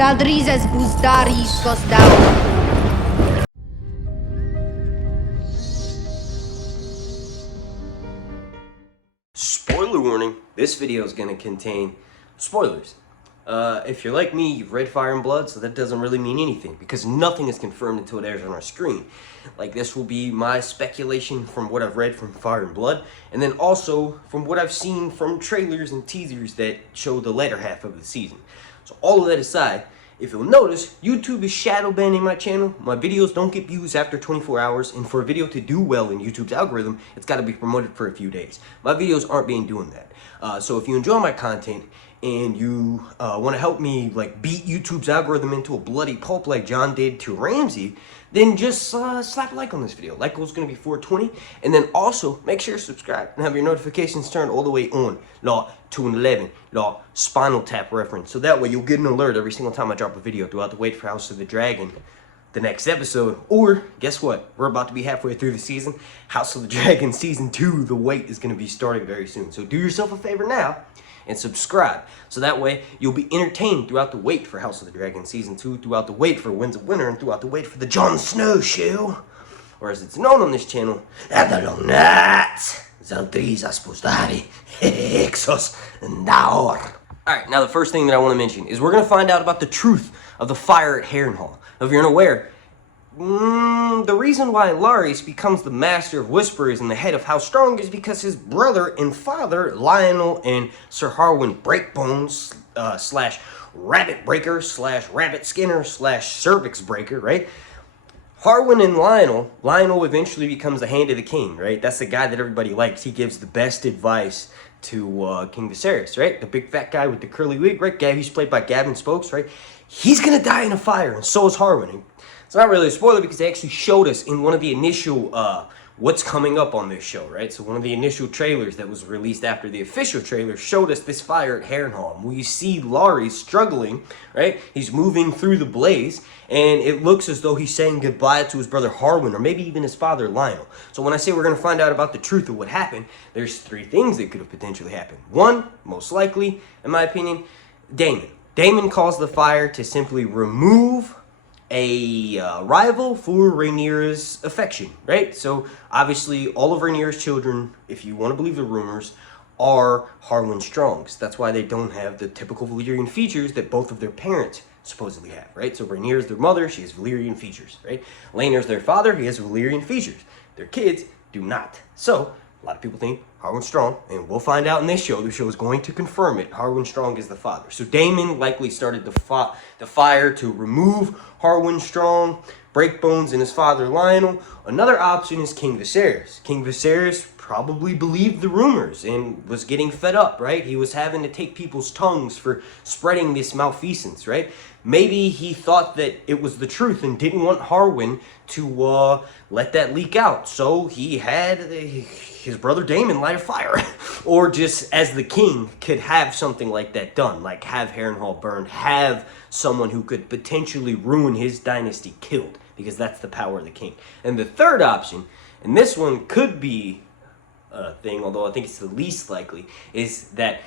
Zaldrizes buzdaris gosdau. Spoiler warning, this video is going to contain spoilers. If you're like me, you've read Fire and Blood, so that doesn't really mean anything, because nothing is confirmed until it airs on our screen. Like, this will be my speculation from what I've read from Fire and Blood, and then also from what I've seen from trailers and teasers that show the latter half of the season. So all of that aside, if you'll notice, YouTube is shadow banning my channel. My videos don't get views after 24 hours, and for a video to do well in YouTube's algorithm, it's got to be promoted for a few days. My videos aren't being doing that. So if you enjoy my content and you want to help me like beat YouTube's algorithm into a bloody pulp like John did to Ramsey, then just slap a like on this video. Like goal is going to be 420, and then also make sure to subscribe and have your notifications turned all the way on. Law 211, law Spinal Tap reference, so that way you'll get an alert every single time I drop a video throughout the wait for House of the Dragon, the next episode. Or guess what? We're about to be halfway through the season. House of the Dragon season 2. The wait is going to be starting very soon. So do yourself a favor now and subscribe, so that way you'll be entertained throughout the wait for House of the Dragon Season 2, throughout the wait for Winds of Winter, and throughout the wait for the Jon Snow show, or as it's known on this channel, Alon Zaldrizas Postari Exos Daor. Alright, now the first thing that I want to mention is we're going to find out about the truth of the fire at Harrenhal. Now, if you're unaware, the reason why Larys becomes the master of whisperers and the head of House Strong is because his brother and father, Lionel and Sir Harwin Breakbones, slash Rabbit Breaker, slash Rabbit Skinner, slash Cervix Breaker, right? Harwin and Lionel eventually becomes the hand of the king, right? That's the guy that everybody likes. He gives the best advice to King Viserys, right? The big fat guy with the curly wig, right? He's played by Gavin Spokes, right? He's gonna die in a fire, and so is Harwin. It's not really a spoiler because they actually showed us in one of the initial what's coming up on this show, right? So one of the initial trailers that was released after the official trailer showed us this fire at Harrenhal. We see Larry struggling, right? He's moving through the blaze, and it looks as though he's saying goodbye to his brother Harwin, or maybe even his father Lionel. So when I say we're going to find out about the truth of what happened, there's three things that could have potentially happened. One, most likely, in my opinion, Daemon. Daemon caused the fire to simply remove a rival for Rhaenyra's affection, right? So obviously all of Rhaenyra's children, if you want to believe the rumors, are Harwin Strongs. That's why they don't have the typical Valyrian features that both of their parents supposedly have, right? So Rhaenyra's their mother, she has Valyrian features, right? Laena's their father, he has Valyrian features. Their kids do not. So a lot of people think Harwin Strong, and we'll find out in this show. The show is going to confirm it. Harwin Strong is the father. So Daemon likely started the fire to remove Harwin Strong, Breakbones, and his father Lionel. Another option is King Viserys. King Viserys probably believed the rumors and was getting fed up, right? He was having to take people's tongues for spreading this malfeasance, right? Maybe he thought that it was the truth and didn't want Harwin to let that leak out. So he had his brother Daemon light a fire. Or just as the king could have something like that done, like have Harrenhal burned, have someone who could potentially ruin his dynasty killed, because that's the power of the king. And the third option, and this one could be a thing, although I think it's the least likely, is that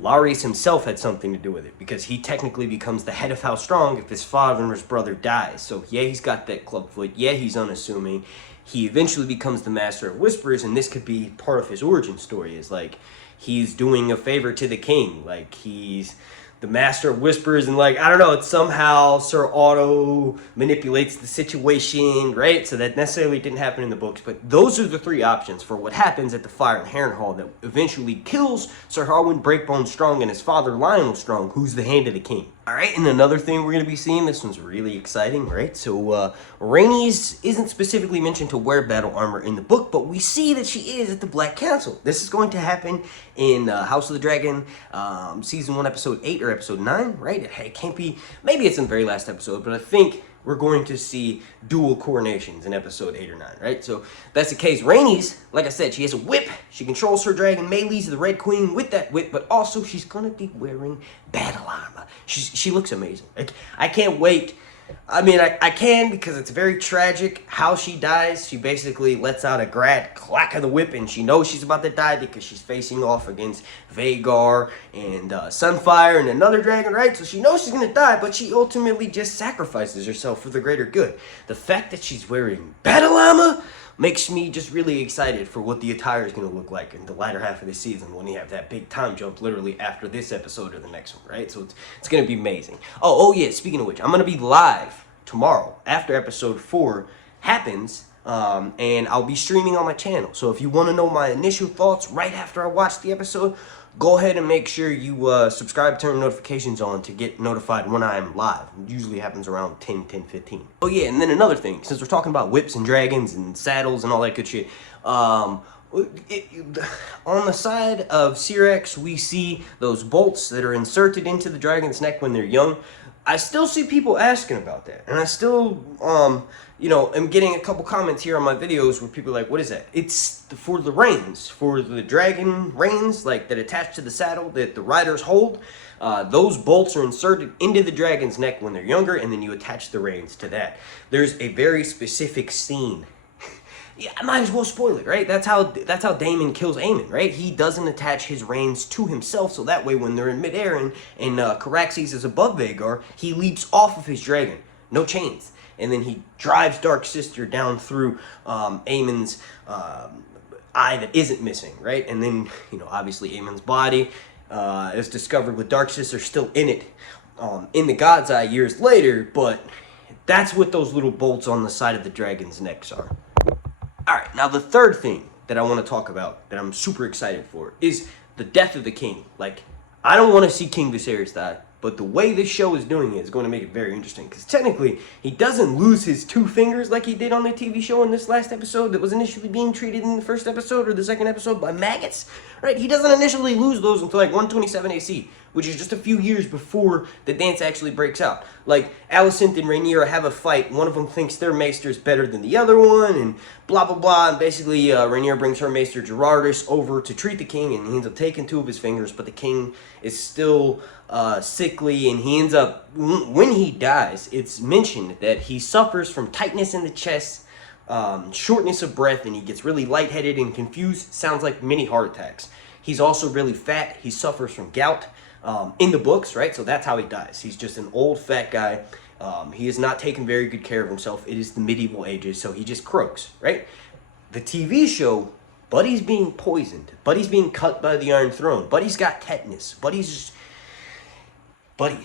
Larys himself had something to do with it, because he technically becomes the head of House Strong if his father and his brother dies. So yeah, he's got that clubfoot. Yeah, he's unassuming. He eventually becomes the master of whisperers, and this could be part of his origin story, is like he's doing a favor to the king, like he's the master of whisperers, and like, I don't know, it's somehow Sir Otto manipulates the situation, right? So that necessarily didn't happen in the books, but those are the three options for what happens at the fire in Harrenhal that eventually kills Sir Harwin Breakbone Strong and his father Lionel Strong, who's the hand of the king. All right, and another thing we're going to be seeing, this one's really exciting, right? So Rhaenys isn't specifically mentioned to wear battle armor in the book, but we see that she is at the Black Council. This is going to happen in House of the Dragon, Season 1, Episode 8 or Episode 9, right? It can't be, maybe it's in the very last episode, but I think we're going to see dual coronations in Episode 8 or 9, right? So that's the case. Rhaenys, like I said, she has a whip. She controls her dragon, melees the Red Queen with that whip, but also she's going to be wearing battle armor. She looks amazing. I can't wait I mean, I can because it's very tragic how she dies. She basically lets out a clack of the whip, and she knows she's about to die because she's facing off against Vhagar and Sunfire and another dragon, right? So she knows she's going to die, but she ultimately just sacrifices herself for the greater good. The fact that she's wearing battle armor makes me just really excited for what the attire is going to look like in the latter half of the season when you have that big time jump literally after this episode or the next one, right? So it's going to be amazing. Oh yeah, speaking of which, I'm going to be live tomorrow after episode 4 happens, and I'll be streaming on my channel. So if you want to know my initial thoughts right after I watch the episode, go ahead and make sure you subscribe, turn notifications on to get notified when I'm live. It usually happens around 10:15. Oh yeah, and then another thing, since we're talking about whips and dragons and saddles and all that good shit, on the side of Syrax, we see those bolts that are inserted into the dragon's neck when they're young. I still see people asking about that, and I still, am getting a couple comments here on my videos where people are like, what is that? It's for the reins, for the dragon reins, like, that attach to the saddle that the riders hold. Those bolts are inserted into the dragon's neck when they're younger, and then you attach the reins to that. There's a very specific scene. Yeah, I might as well spoil it, right? That's how Daemon kills Aemon, right? He doesn't attach his reins to himself, so that way when they're in midair and Caraxes is above Vhagar, he leaps off of his dragon, no chains, and then he drives Dark Sister down through Aemon's eye that isn't missing, right? And then, obviously Aemon's body is discovered with Dark Sister still in it in the God's Eye years later, but that's what those little bolts on the side of the dragon's necks are. Alright, now the third thing that I want to talk about, that I'm super excited for, is the death of the king. Like, I don't want to see King Viserys die, but the way this show is doing it is going to make it very interesting. Because technically, he doesn't lose his 2 fingers like he did on the TV show in this last episode that was initially being treated in the first episode or the second episode by maggots. Right? He doesn't initially lose those until like 127 AC, which is just a few years before the dance actually breaks out. Like, Alicent and Rhaenyra have a fight. One of them thinks their maester is better than the other one, and blah, blah, blah. And basically, Rhaenyra brings her maester Gerardus over to treat the king, and he ends up taking 2 of his fingers, but the king is still sickly, and he ends up, when he dies, it's mentioned that he suffers from tightness in the chest, shortness of breath, and he gets really lightheaded and confused. Sounds like mini heart attacks. He's also really fat. He suffers from gout. In the books, right? So that's how he dies. He's just an old fat guy. He has not taken very good care of himself. It is the medieval ages, so he just croaks, right? The TV show, Buddy's being poisoned. Buddy's being cut by the Iron Throne. Buddy's got tetanus. Buddy's Buddy.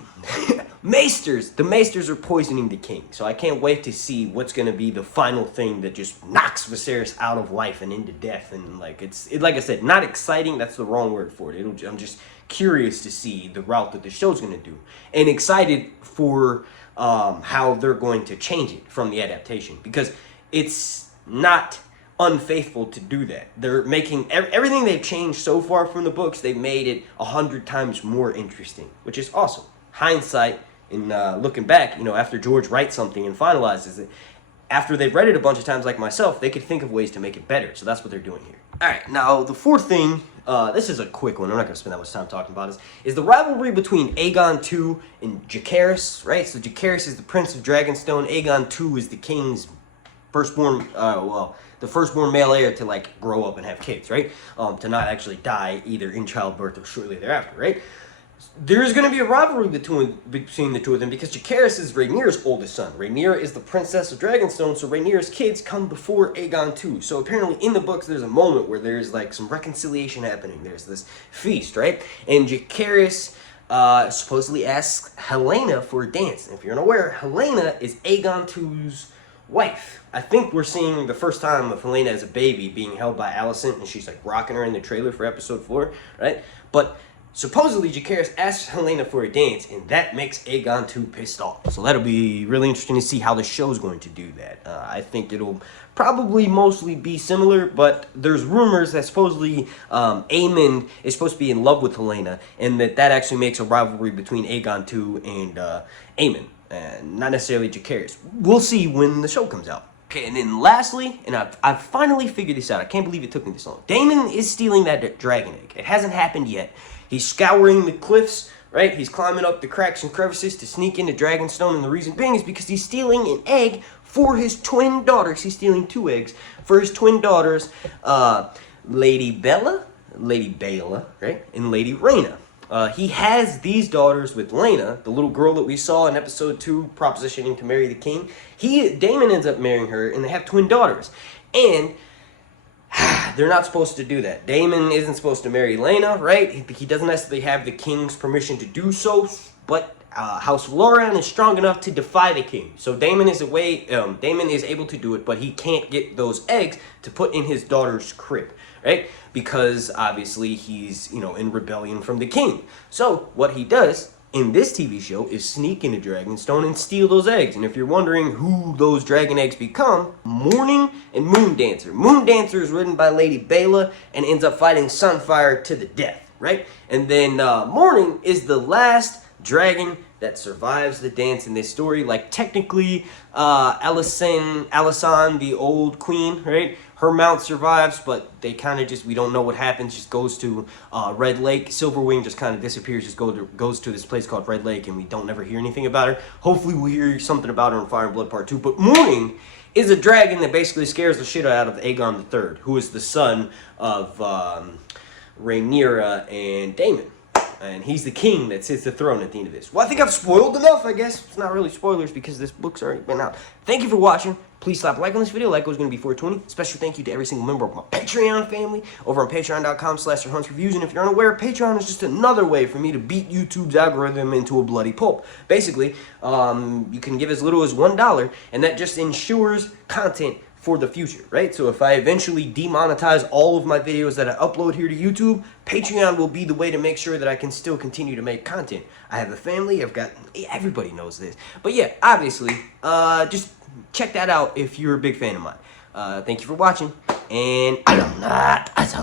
Maesters. The Maesters are poisoning the king. So I can't wait to see what's going to be the final thing that just knocks Viserys out of life and into death. And like, like I said, not exciting. That's the wrong word for it. I'm just curious to see the route that the show's going to do. And excited for how they're going to change it from the adaptation. Because it's not unfaithful to do that. They're making everything they've changed so far from the books, they've made it 100 times more interesting, which is awesome. Hindsight, and looking back, after George writes something and finalizes it, after they've read it a bunch of times like myself, they could think of ways to make it better. So that's what they're doing here. Alright, now the fourth thing, this is a quick one, I'm not going to spend that much time talking about, is the rivalry between Aegon Ii and Jacaerys, right? So Jacaerys is the Prince of Dragonstone, Aegon Ii is the king's firstborn, the firstborn male heir to like grow up and have kids, right? To not actually die either in childbirth or shortly thereafter, right? There's going to be a rivalry between the two of them because Jacaerys is Rhaenyra's oldest son. Rhaenyra is the princess of Dragonstone, so Rhaenyra's kids come before Aegon II. So apparently in the books there's a moment where there's like some reconciliation happening. There's this feast, right? And Jacaerys supposedly asks Helaena for a dance. And if you're unaware, Helaena is Aegon II's wife. I think we're seeing the first time of Helaena as a baby being held by Alicent, and she's like rocking her in the trailer for episode 4, right? But supposedly Jacaerys asks Helaena for a dance, and that makes Aegon II pissed off. So that'll be really interesting to see how the show's going to do that. I think it'll probably mostly be similar, but there's rumors that supposedly Aemon is supposed to be in love with Helaena, and that actually makes a rivalry between Aegon II and Aemon, and not necessarily Jacaerys. We'll see when the show comes out. Okay, and then lastly, and I've finally figured this out. I can't believe it took me this long. Daemon is stealing that dragon egg. It hasn't happened yet. He's scouring the cliffs right? He's climbing up the cracks and crevices to sneak into Dragonstone, and the reason being is because he's stealing an egg for his twin daughters. He's stealing 2 eggs for his twin daughters, Lady Bella, right, and Lady Rhaena. He has these daughters with Lena, the little girl that we saw in episode 2, propositioning to marry the king. Daemon ends up marrying her, and they have twin daughters. And they're not supposed to do that. Daemon isn't supposed to marry Lena, right? He doesn't necessarily have the king's permission to do so, but House Velaryon is strong enough to defy the king. So Daemon is able to do it, but he can't get those eggs to put in his daughter's crib, right? Because obviously he's, in rebellion from the king. So what he does in this TV show is sneak into Dragonstone and steal those eggs. And if you're wondering who those dragon eggs become, Morning and Moondancer. Moondancer is ridden by Lady Bela and ends up fighting Sunfire to the death, right? And then Morning is the last dragon that survives the dance in this story. Like, technically, Alysanne, the old queen, right? Her mount survives, but they kind of we don't know what happens, just goes to Red Lake. Silverwing just kind of disappears, just goes to this place called Red Lake, and we don't ever hear anything about her. Hopefully we'll hear something about her in Fire and Blood Part 2. But Morning is a dragon that basically scares the shit out of Aegon III, who is the son of Rhaenyra and Daemon. And he's the king that sits the throne at the end of this. Well, I think I've spoiled enough, I guess. It's not really spoilers because this book's already been out. Thank you for watching. Please slap a like on this video. Like was going to be 420. Special thank you to every single member of my Patreon family over on patreon.com/SirHuntsReviews. And if you're unaware, Patreon is just another way for me to beat YouTube's algorithm into a bloody pulp. Basically, you can give as little as $1, and that just ensures content for the future, right? So if I eventually demonetize all of my videos that I upload here to YouTube, Patreon will be the way to make sure that I can still continue to make content. I have a family, everybody knows this. But yeah, obviously, just check that out if you're a big fan of mine. Thank you for watching, and I'm not as